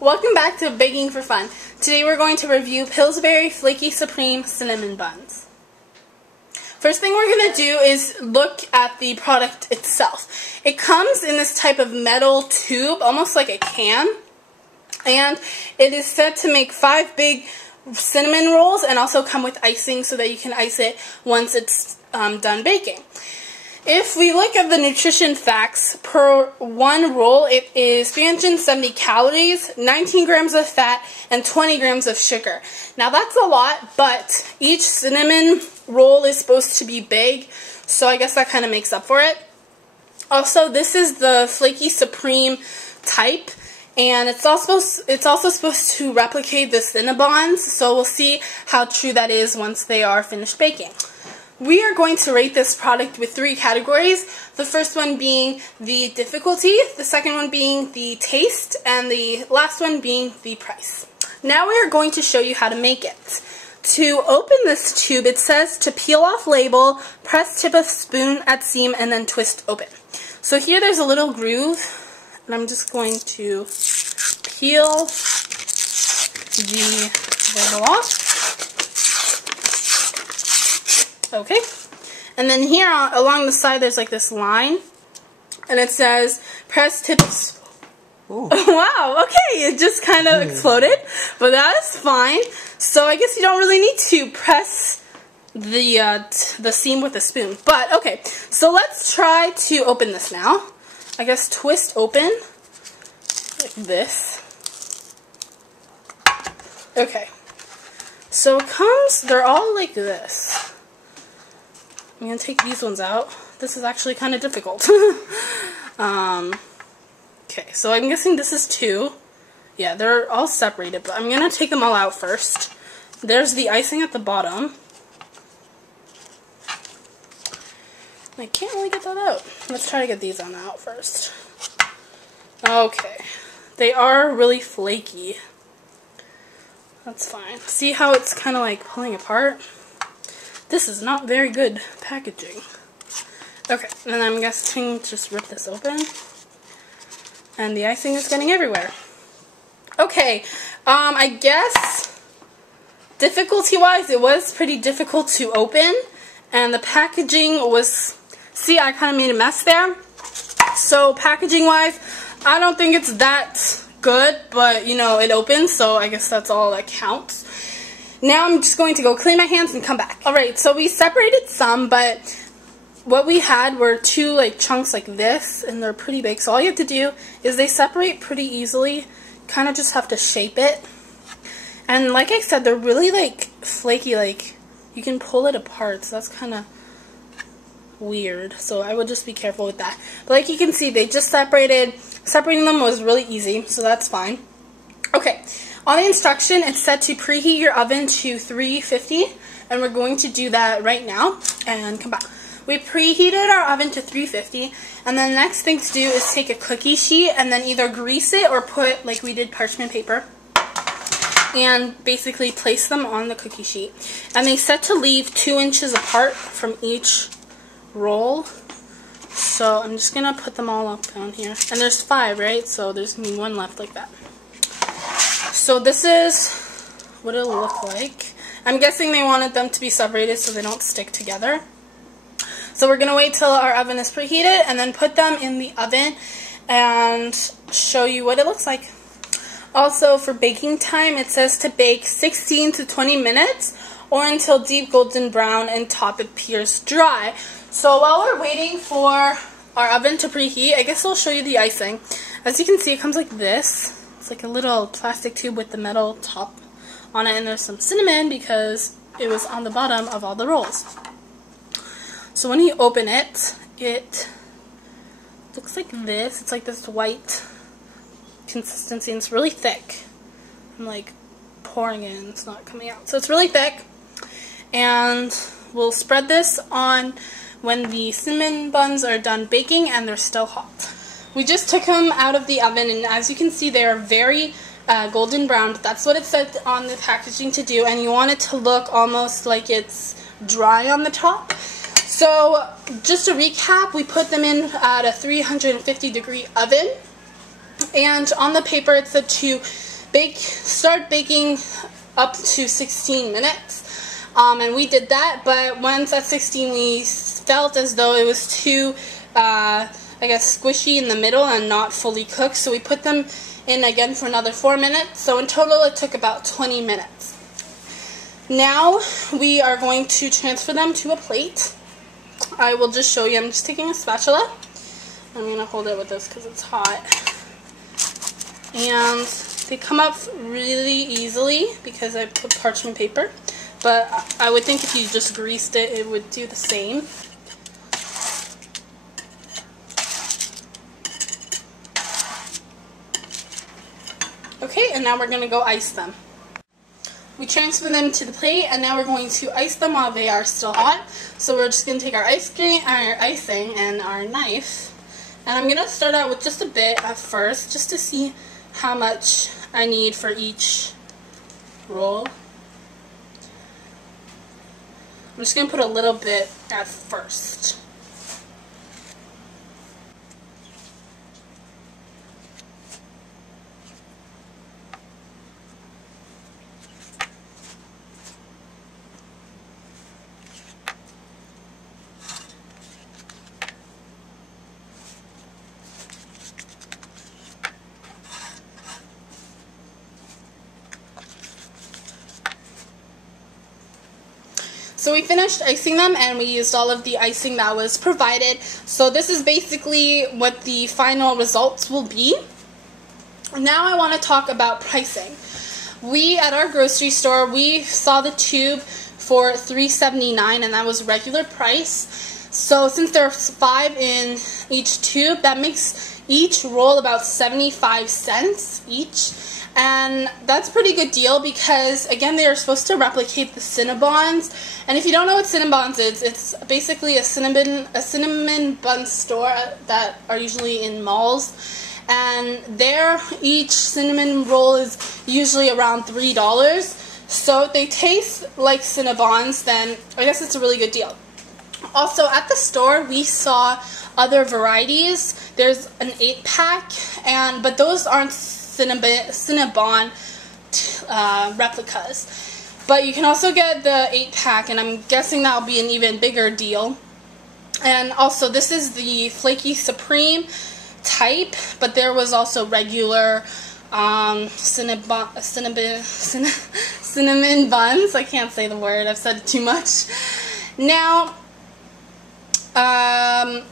Welcome back to Baking for Fun. Today we're going to review Pillsbury Flaky Supreme Cinnamon Buns. First thing we're going to do is look at the product itself. It comes in this type of metal tube, almost like a can, and it is set to make 5 big cinnamon rolls and also come with icing so that you can ice it once it's done baking. If we look at the nutrition facts, per one roll it is 370 calories, 19 grams of fat, and 20 grams of sugar. Now that's a lot, but each cinnamon roll is supposed to be big, so I guess that kind of makes up for it. Also, this is the Flaky Supreme type, and it's also supposed to replicate the Cinnabons, so we'll see how true that is once they are finished baking. We are going to rate this product with 3 categories. The first one being the difficulty, the second one being the taste, and the last one being the price. Now we are going to show you how to make it. To open this tube, it says to peel off label, press tip of spoon at seam, and then twist open. So here there's a little groove, and I'm just going to peel the label off. Okay, and then here along the side there's like this line, and it says press tip of spoon. Wow, okay, it just kind of exploded, but that is fine. So I guess you don't really need to press the seam with a spoon. But okay, so let's try to open this now. I guess twist open like this. Okay, so it comes, they're all like this. I'm going to take these ones out. This is actually kind of difficult. Okay, so I'm guessing this is 2. Yeah, they're all separated, but I'm going to take them all out first. There's the icing at the bottom. I can't really get that out. Let's try to get these on out first. Okay, they are really flaky. That's fine. See how it's kind of like pulling apart? This is not very good packaging. Okay, and I'm guessing just rip this open. And the icing is getting everywhere. Okay, I guess difficulty-wise, it was pretty difficult to open. And the packaging was, see, I kind of made a mess there. So packaging-wise, I don't think it's that good, but you know, it opens, so I guess that's all that counts. Now I'm just going to go clean my hands and come back. Alright, so we separated some, but what we had were 2 like chunks like this, and they're pretty big. So all you have to do is they separate pretty easily. Kind of just have to shape it. And like I said, they're really like flaky, like you can pull it apart, so that's kind of weird. So I would just be careful with that. But like you can see, they just separating them was really easy, so that's fine. Okay. On the instruction, it's set to preheat your oven to 350, and we're going to do that right now and come back. We preheated our oven to 350, and then the next thing to do is take a cookie sheet and then either grease it or put, like we did, parchment paper, and basically place them on the cookie sheet. And they set to leave 2 inches apart from each roll. So I'm just going to put them all up down here. And there's 5, right? So there's going to be 1 left like that. So this is what it'll look like. I'm guessing they wanted them to be separated so they don't stick together. So we're going to wait till our oven is preheated and then put them in the oven and show you what it looks like. Also, for baking time, it says to bake 16 to 20 minutes or until deep golden brown and top appears dry. So while we're waiting for our oven to preheat, I guess I'll show you the icing. As you can see, it comes like this. It's like a little plastic tube with the metal top on it, and there's some cinnamon because it was on the bottom of all the rolls. So when you open it, it looks like this. It's like this white consistency, and it's really thick. I'm like pouring it and it's not coming out. So it's really thick, and we'll spread this on when the cinnamon buns are done baking and they're still hot. We just took them out of the oven, and as you can see, they are very golden brown. That's what it said on the packaging to do, and you want it to look almost like it's dry on the top. So just to recap, we put them in at a 350-degree oven, and on the paper it said to start baking up to 16 minutes. And we did that, but once at 16 we felt as though it was too, I guess, squishy in the middle and not fully cooked, so we put them in again for another 4 minutes. So in total it took about 20 minutes. Now we are going to transfer them to a plate. I will just show you. I'm just taking a spatula. I'm going to hold it with this because it's hot. And they come up really easily because I put parchment paper. But I would think if you just greased it, it would do the same. Okay, and now we're going to go ice them. We transfer them to the plate, and now we're going to ice them while they are still hot. So we're just going to take our icing and our knife. And I'm going to start out with just a bit at first, just to see how much I need for each roll. I'm just going to put a little bit at first. So we finished icing them, and we used all of the icing that was provided. So this is basically what the final results will be. Now I want to talk about pricing. We, at our grocery store, we saw the tube for $3.79, and that was regular price. So since there's 5 in each tube, that makes each roll about 75 cents each. And that's a pretty good deal because, again, they are supposed to replicate the Cinnabons. And if you don't know what Cinnabons is, it's basically a cinnamon bun store that are usually in malls. And there, each cinnamon roll is usually around $3. So if they taste like Cinnabons, then I guess it's a really good deal. Also, at the store, we saw other varieties. There's an 8-pack, but those aren't Cinnabon replicas. But you can also get the 8-pack, and I'm guessing that'll be an even bigger deal. And also, this is the Flaky Supreme type, but there was also regular cinnamon buns. I can't say the word. I've said it too much. Now,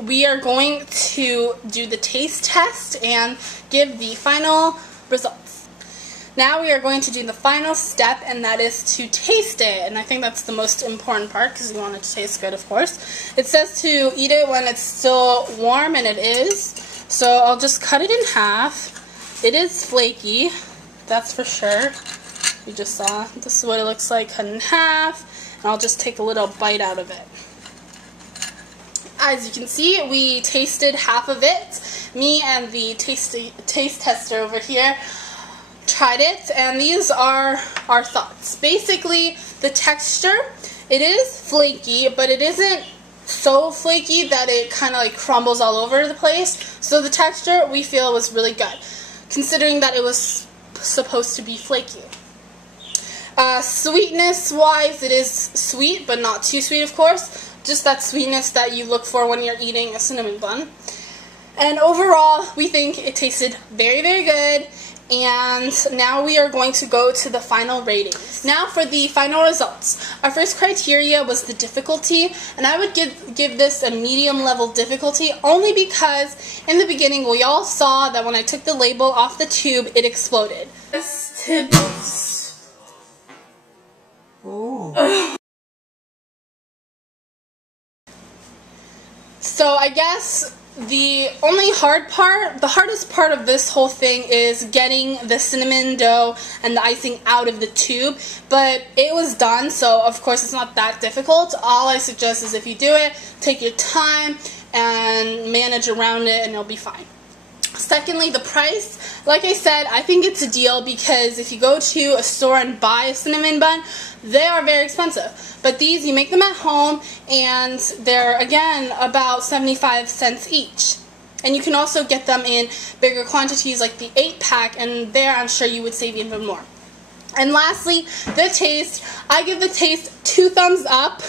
we are going to do the taste test and give the final results. Now we are going to do the final step, and that is to taste it. And I think that's the most important part because you want it to taste good, of course. It says to eat it when it's still warm, and it is. So I'll just cut it in half. It is flaky, that's for sure. You just saw. This is what it looks like cut in half. And I'll just take a little bite out of it. As you can see, we tasted half of it. Me and the taste tester over here tried it, and these are our thoughts. Basically, the texture, it is flaky, but it isn't so flaky that it kind of like crumbles all over the place. So the texture, we feel, was really good, considering that it was supposed to be flaky. Sweetness-wise, it is sweet, but not too sweet, of course. Just that sweetness that you look for when you're eating a cinnamon bun. And overall, we think it tasted very, very good. And now we are going to go to the final ratings. Now for the final results. Our first criteria was the difficulty, and I would give this a medium level difficulty only because in the beginning we all saw that when I took the label off the tube, it exploded. So I guess the hardest part of this whole thing is getting the cinnamon dough and the icing out of the tube, but it was done, so of course it's not that difficult. All I suggest is if you do it, take your time and manage around it and it'll be fine. Secondly, the price. Like I said, I think it's a deal because if you go to a store and buy a cinnamon bun, they are very expensive. But these, you make them at home, and they're, again, about 75 cents each. And you can also get them in bigger quantities like the 8-pack, and there I'm sure you would save even more. And lastly, the taste. I give the taste 2 thumbs up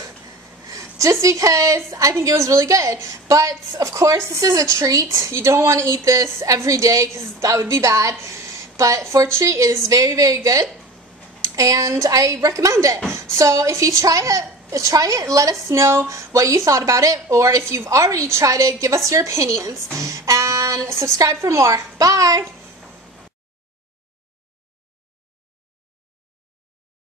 just because I think it was really good. But of course, this is a treat. You don't want to eat this every day because that would be bad. But for a treat, it is very, very good, and I recommend it. So if you try it, let us know what you thought about it, or if you've already tried it, give us your opinions, and subscribe for more. Bye!